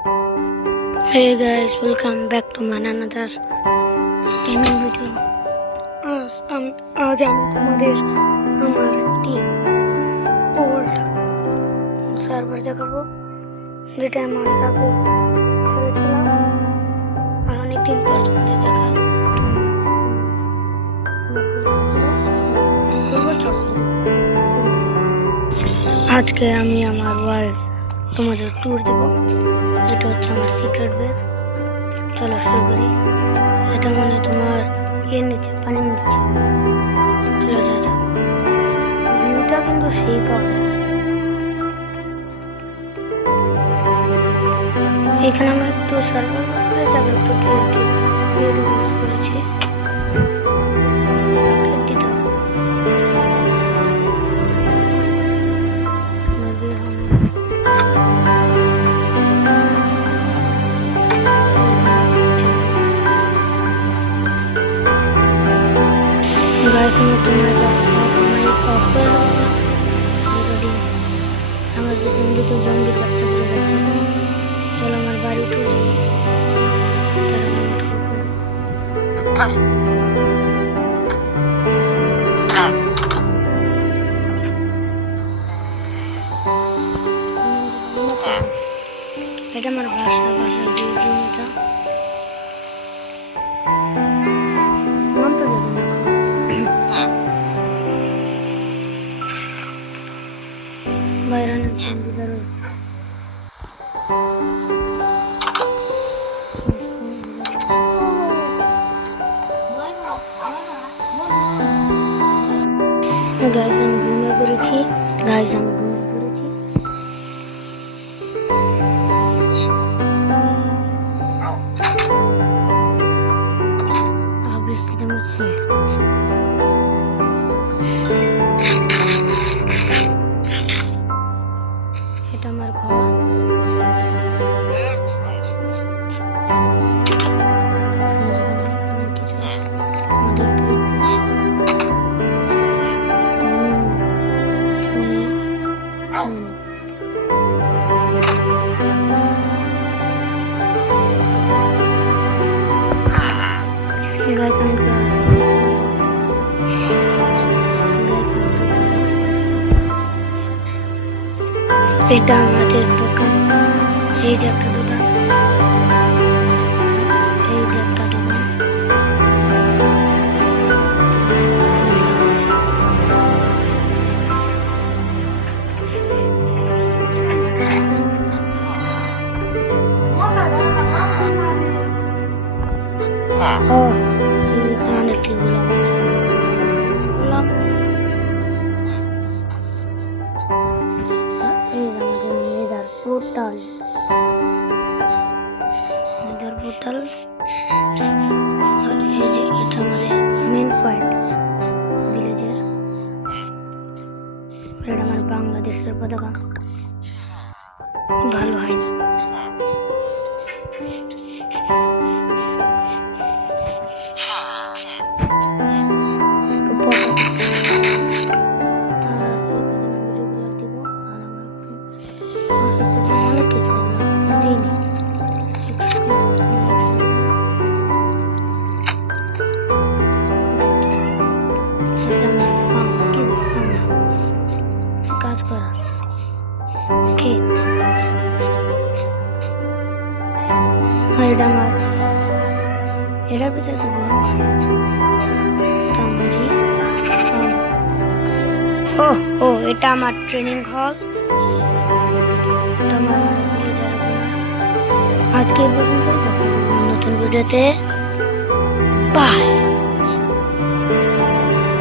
Hey guys, welcome back to my another gaming video. আজ আমি তোমাদের আমার একটি ওল্ড সার্ভার দেখাবো, যেটা আমি অনেক আগে খেলেছিলাম আর অনেকদিন পর তোমাদের দেখাবো। আজকে আমি আমার ওয়ার্ল্ড তোমাদের ট্যুর দেবো। এটা হচ্ছে আমার সিক্রেট বেস। চলো শুরু করি। এটা মানে তোমার এর নিচে পানির নিচে চলে যাওয়া যাক। ভিউটা কিন্তু সেই পাওয়া যায়। এখানে আমরা একটু সার্ভার করে যাবো, একটু ইউজ করেছি। गाइस हम तुम्हारा माइक ऑफ कर रहे हैं। रिकॉर्डिंग हमारे हिंदी तो जंगली बच्चा बोल रहा है। चलो हमारे बारी उठ गई। এটা আমার ভাষা দিয়ে এটা মন তো যাবে না। বাইরানে কম্পিউটার গাইস আমি ঘুমিয়ে পড়েছি। বৃষ্টিতে মরছি। এটা আমার ঘর। এটা আমাদের দোকান। এই যে একটা দোকান, এই যে একটা দোকান। অনেকগুলো পোর্টাল। আর এই যে এটা আমাদের মেন পয়েন্ট ভিলেজের। এটা আমার বাংলাদেশের পতাকা। ভালো হয়নি। অনেক কিছু দিইনি। কাজ করার ক্ষেত। এটা আমার এরা ভিতরে ও এটা আমার ট্রেনিং হল। আজকে এই পর্যন্ত দেখা হবে নতুন ভিডিওতে। বাই।